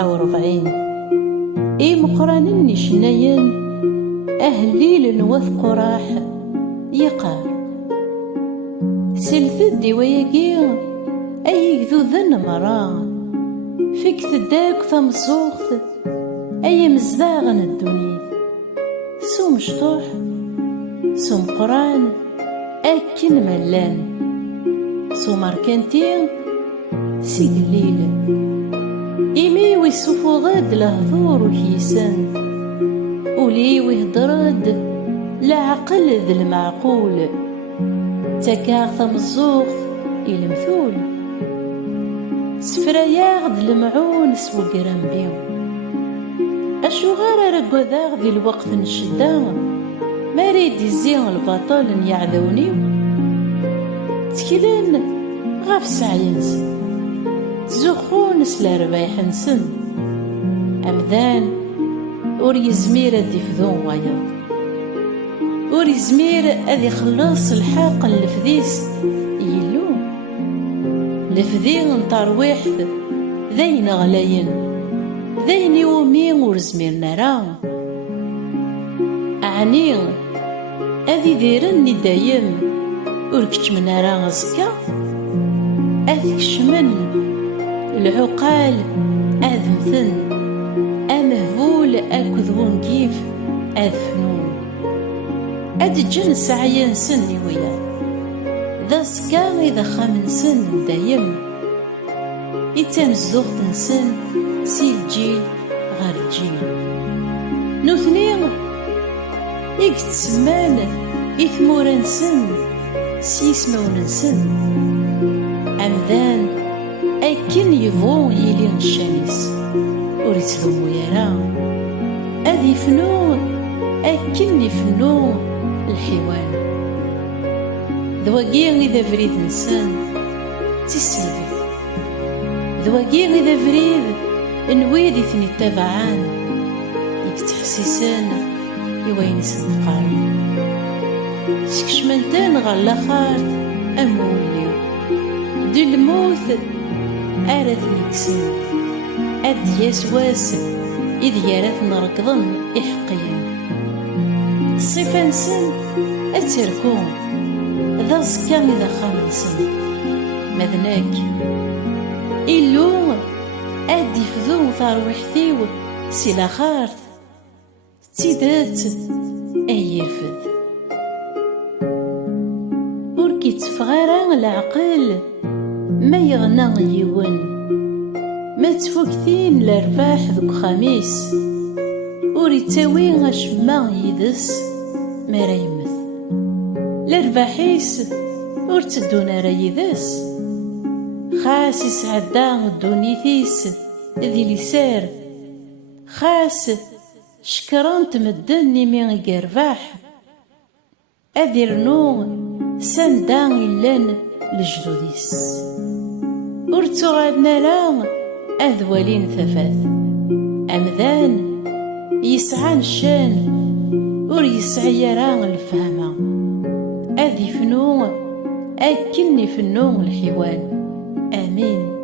49 مقرانين شناين أهليل نوث قراح يقار سلثد وياقي أي ذوذن مرا فيك تداك ثمصوخ أي مزداغن الدنيا سو مشطوح سو مقران أكن ملان سو ماركنتين سي قليل إيمي ويسوفو غاد لهذور وكيسان ولي ويهدرد لا عقل ذي المعقول تكاغ ثمزوخ المثول سفرايا ذي المعون سوى قرنبي أشو غير رقوذاغ ذي الوقت نشدا ما ريد يزيغ البطل يعذوني تكلن غاف سعينس تزخون سلا ربايح نسن أمذان ور يزمير أدي فذون غيض ور يزمير أدي يخلص الحاق الفذيس يلو لفذي نطرويح ذين غلاين ذين يومي ور زمير نرا أعني أذي ديرني دايم ور كتمن راه غزكا أذي كشمن العقال أذمثن أمهبول أكذون كيف أذفنون أدجن سعيان سن ويا ذا سكا إذا خامن سن دايم يتنزوغ تنسن سي الجيل غير الجيل نوثني يكتسمان إثمورا نسن سيسمون نسن أمذان أكن يفون يلي الشمس وريتذومو يرا أذ يفنون أكن يفنون الحيوان ذواقيا إذا فريد نسان تسيبي ذواقيا إذا فريد نويدي ثني تابعان يكتحسيسان يوينس القارن سكشمنتان غالا خارت أموليو دي الموت آرث نكسن أد يسواس إذ يارث نركضن إحقيا الصفة نسن أتركون ذا زكا إذا خامسن مذناك إلو أد يفذو ثروحثيو سيلا خارث تيدات أي يرفد وركي تفغارا العقل ما يغنى يون ما تفوكتين لرباح ذوك خميس وريتاوي غشما يدس ما ريمث لرباحيس ورتدون رايدس خاس يسعدا الدونيثيس ذي لسار خاس شكران تمدني من قرباح أذرنو سندان إلان لجدوديس ورتغادنا لا أذوالين ثفاث أمذان يسعان شان ور يسعيران الفهمة أذي فنو أكن فنو الحيوان آمين.